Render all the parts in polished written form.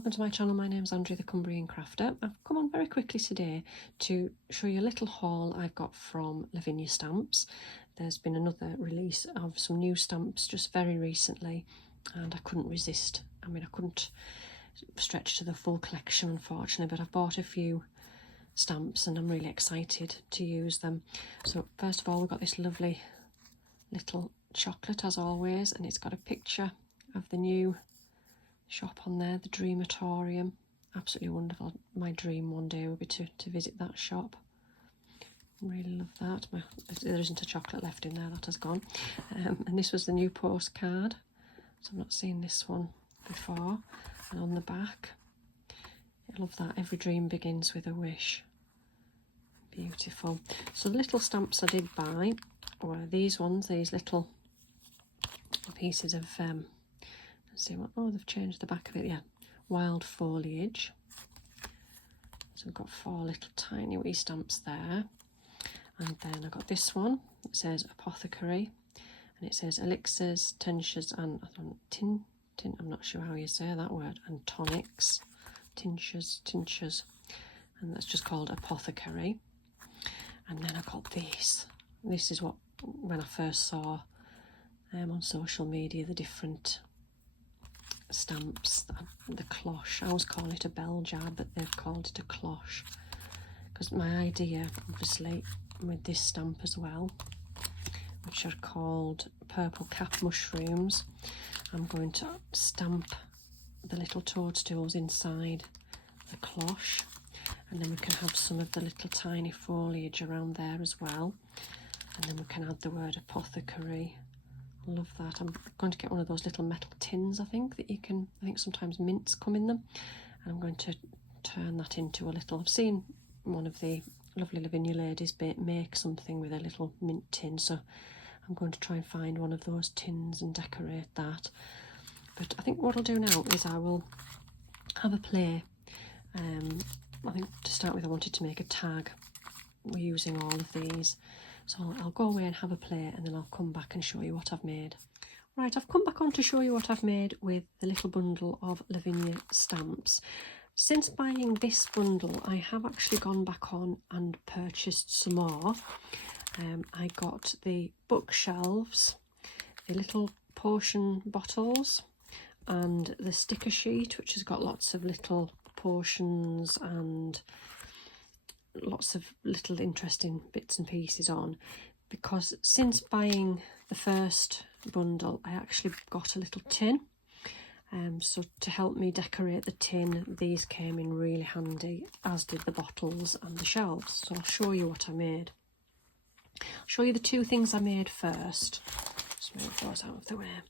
welcome to my channel. My name's Andrea the Cumbrian Crafter. I've come on very quickly today to show you a little haul I've got from Lavinia stamps. There's been another release of some new stamps just very recently and I couldn't resist. I mean, I couldn't stretch to the full collection unfortunately, but I've bought a few stamps and I'm really excited to use them. So first of all, we've got this lovely little chocolate as always, and it's got a picture of the new shop on there, the Dreamatorium. Absolutely wonderful. My dream one day would be to visit that shop. Really love that. There isn't a chocolate left in there, that has gone. And this was the new postcard, so I've not seen this one before. And on the back, I love that, every dream begins with a wish. Beautiful. So the little stamps I did buy were these ones, these little pieces of let's see what, oh, they've changed the back of it, yeah, wild foliage. So we've got 4 little tiny wee stamps there. And then I got this one, it says Apothecary, and it says elixirs, tinctures and I'm not sure how you say that word, and tonics, tinctures, and that's just called Apothecary. And then I got this. This is what, when I first saw on social media, the different stamps, the cloche. I always call it a bell jar, but they've called it a cloche. Because my idea, obviously, with this stamp as well, which are called purple cap mushrooms, I'm going to stamp the little toadstools inside the cloche, and then we can have some of the little tiny foliage around there as well, and then we can add the word apothecary. I love that. I'm going to get one of those little metal tins, I think, that you can, I think sometimes mints come in them, and I'm going to turn that into a little, I've seen one of the lovely Lavinia ladies make something with a little mint tin, so I'm going to try and find one of those tins and decorate that. But I think what I'll do now is I will have a play. I think to start with I wanted to make a tag using all of these. So I'll go away and have a play and then I'll come back and show you what I've made. Right, I've come back on to show you what I've made with the little bundle of Lavinia stamps. Since buying this bundle, I have actually gone back on and purchased some more. I got the bookshelves, the little potion bottles, and the sticker sheet, which has got lots of little potions and lots of little interesting bits and pieces on, because since buying the first bundle I actually got a little tin, so to help me decorate the tin, these came in really handy, as did the bottles and the shelves. So I'll show you what I made. I'll show you the 2 things I made first. Just move those out of the way.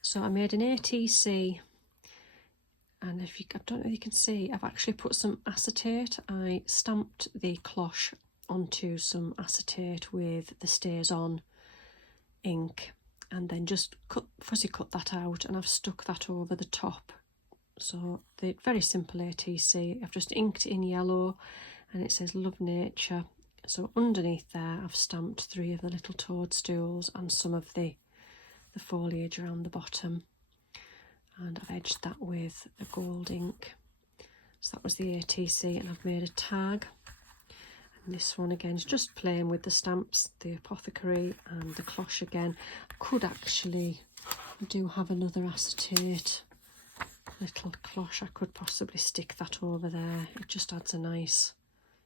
So I made an ATC, and if you, I don't know if you can see, I've actually put some acetate. I stamped the cloche onto some acetate with the Stays On ink, and then just fuzzy cut that out, and I've stuck that over the top. So the very simple ATC, I've just inked in yellow, and it says Love Nature. So underneath there I've stamped 3 of the little toadstools and some of the foliage around the bottom, and I've edged that with a gold ink. So that was the ATC, and I've made a tag. And this one again is just playing with the stamps, the Apothecary and the cloche again. I could actually, I do have another acetate little cloche, I could possibly stick that over there. It just adds a nice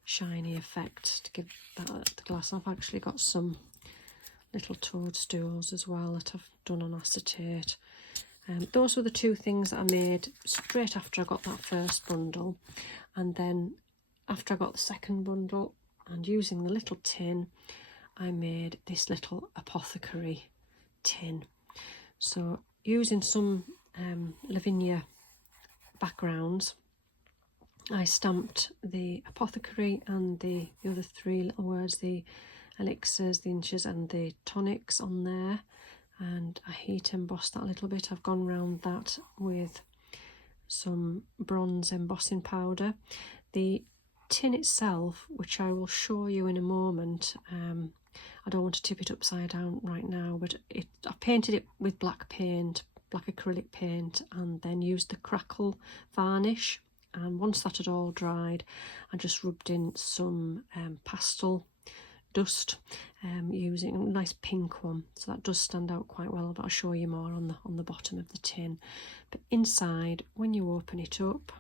shiny effect to give that the glass. I've actually got some little toadstools as well that I've done on acetate. Those were the 2 things that I made straight after I got that first bundle, and then after I got the second bundle and using the little tin, I made this little apothecary tin. So using some Lavinia backgrounds, I stamped the apothecary and the other 3 little words, the elixirs, the inches and the tonics on there, and I heat embossed that a little bit. I've gone round that with some bronze embossing powder. The tin itself, which I will show you in a moment, I don't want to tip it upside down right now, but I painted it with black paint black acrylic paint and then used the crackle varnish. And once that had all dried, I just rubbed in some pastel dust, using a nice pink one, so that does stand out quite well, but I'll show you more on the bottom of the tin. But inside, when you open it up,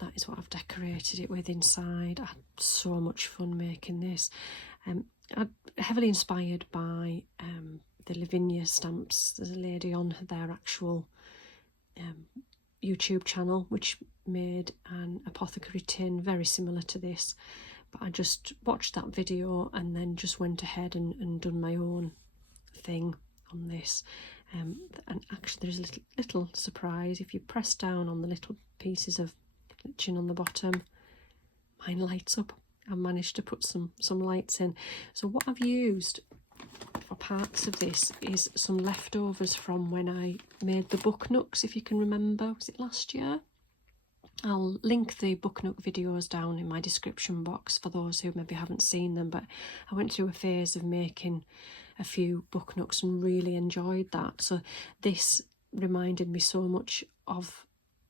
that is what I've decorated it with inside. I had so much fun making this. I'm heavily inspired by the Lavinia stamps. There's a lady on their actual YouTube channel which made an Apothecary tin very similar to this, but I just watched that video and then just went ahead and done my own thing on this. And actually there's a little surprise. If you press down on the little pieces of chin on the bottom, mine lights up. I managed to put some lights in. So what I've used for parts of this is some leftovers from when I made the book nooks, if you can remember. Was it last year? I'll link the book nook videos down in my description box for those who maybe haven't seen them, but I went through a phase of making a few book nooks and really enjoyed that. So this reminded me so much of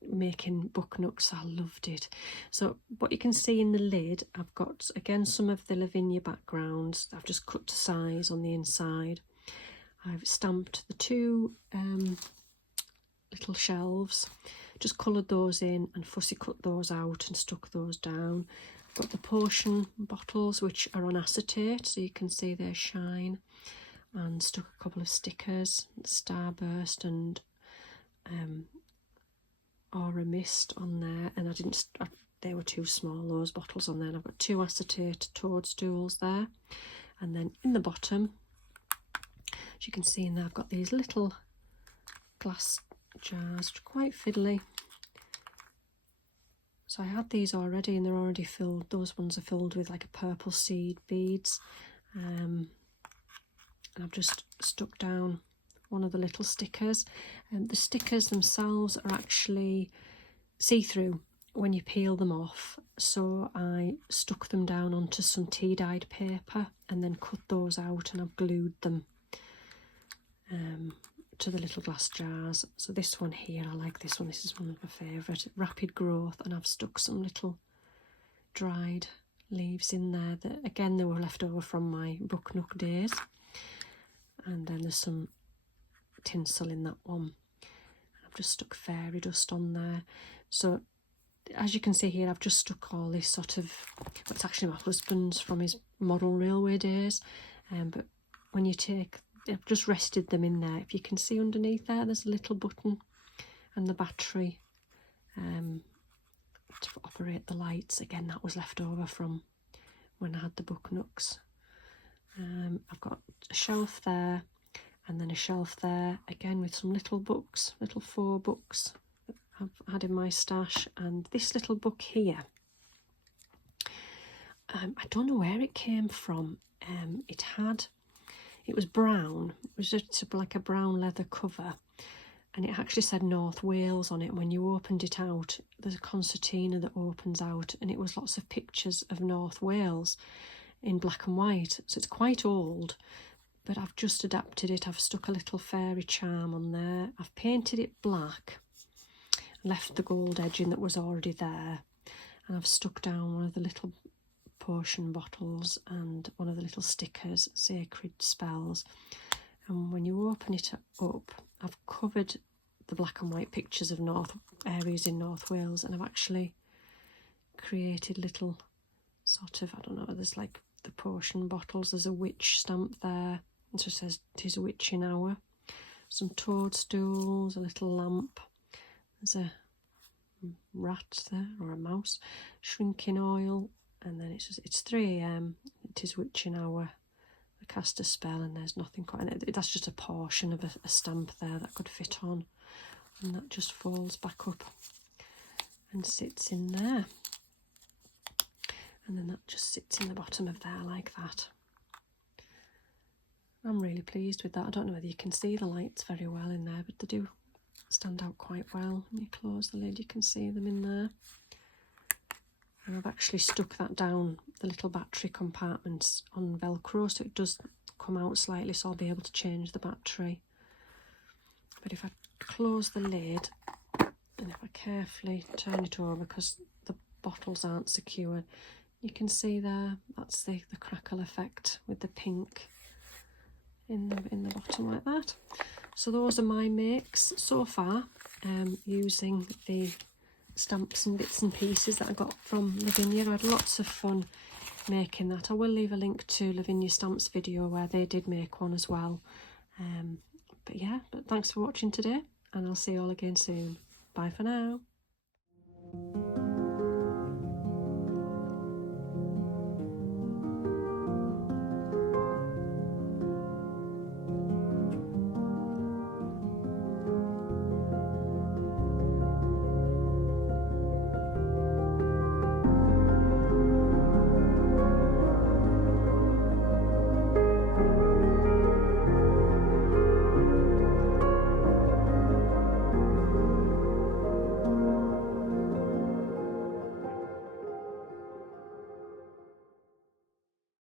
making book nooks. I loved it. So what you can see in the lid, I've got again some of the Lavinia backgrounds. I've just cut to size on the inside. I've stamped the two little shelves, just coloured those in and fussy cut those out and stuck those down. I've got the potion bottles which are on acetate, so you can see their shine, and stuck a couple of stickers, Starburst and Aura Mist on there, and they were too small, those bottles on there. And I've got two acetate toadstools there, and then in the bottom, as you can see in there, I've got these little glass jars, quite fiddly. So I had these already and they're already filled. Those ones are filled with like a purple seed beads, and I've just stuck down one of the little stickers. And the stickers themselves are actually see-through when you peel them off, so I stuck them down onto some tea-dyed paper and then cut those out, and I've glued them to the little glass jars. So this one here, I like this one. This is one of my favourite, Rapid Growth, and I've stuck some little dried leaves in there that again they were left over from my book nook days. And then there's some tinsel in that one. I've just stuck fairy dust on there. So as you can see here, I've just stuck all this sort of, it's actually my husband's from his model railway days, but when you take, I've just rested them in there. If you can see underneath there's a little button and the battery to operate the lights. Again, that was left over from when I had the book nooks. I've got a shelf there and then a shelf there, again with some little books, little 4 books I've had in my stash. And this little book here, I don't know where it came from. It was brown. It was just like a brown leather cover, and it actually said North Wales on it. When you opened it out, there's a concertina that opens out, and it was lots of pictures of North Wales in black and white. So it's quite old, but I've just adapted it. I've stuck a little fairy charm on there. I've painted it black, left the gold edging that was already there, and I've stuck down one of the little potion bottles and one of the little stickers, Sacred Spells. And when you open it up, I've covered the black and white pictures of areas in North Wales, and I've actually created little sort of, I don't know, there's like the potion bottles, there's a witch stamp there, it just says "'Tis a witching hour." Some toadstools, a little lamp, there's a rat there, or a mouse, shrinking oil, and then it's 3 AM, it is witching hour. I cast a spell and there's nothing quite in it. That's just a portion of a stamp there that could fit on, and that just folds back up and sits in there. And then that just sits in the bottom of there like that. I'm really pleased with that. I don't know whether you can see the lights very well in there, but they do stand out quite well. When you close the lid, you can see them in there. And I've actually stuck that down the little battery compartments on Velcro, so it does come out slightly, so I'll be able to change the battery. But if I close the lid and if I carefully turn it over, because the bottles aren't secured, you can see there, that's the crackle effect with the pink in the bottom like that. So those are my makes so far, using the stamps and bits and pieces that I got from Lavinia. I had lots of fun making that. I will leave a link to Lavinia Stamps video where they did make one as well. But yeah, thanks for watching today, and I'll see you all again soon. Bye for now.